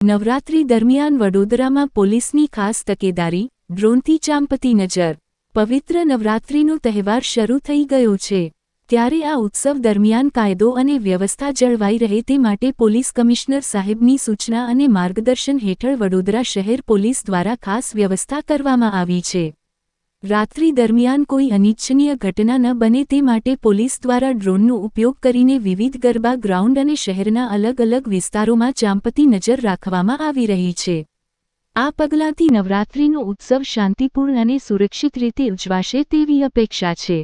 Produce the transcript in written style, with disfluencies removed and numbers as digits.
નવરાત્રી દરમિયાન વડોદરામાં પોલીસની ખાસ તકેદારી, ડ્રોનથી ચાંપતી નજર. પવિત્ર નવરાત્રીનો તહેવાર શરૂ થઈ ગયો છે. ત્યારે આ ઉત્સવ દરમિયાન કાયદો અને વ્યવસ્થા જળવાઈ રહે તે માટે પોલીસ કમિશનર સાહેબની સૂચના અને માર્ગદર્શન હેઠળ વડોદરા શહેર પોલીસ દ્વારા ખાસ વ્યવસ્થા કરવામાં આવી છે. રાત્રિ દરમિયાન કોઈ અનિચ્છનીય ઘટના ન બને તે માટે પોલીસ દ્વારા ડ્રોનનો ઉપયોગ કરીને વિવિધ ગરબા ગ્રાઉન્ડ અને શહેરના અલગ અલગ વિસ્તારોમાં ચાંપતી નજર રાખવામાં આવી રહી છે. આ પગલાંથી નવરાત્રીનો ઉત્સવ શાંતિપૂર્ણ અને સુરક્ષિત રીતે ઉજવાશે તેવી અપેક્ષા છે.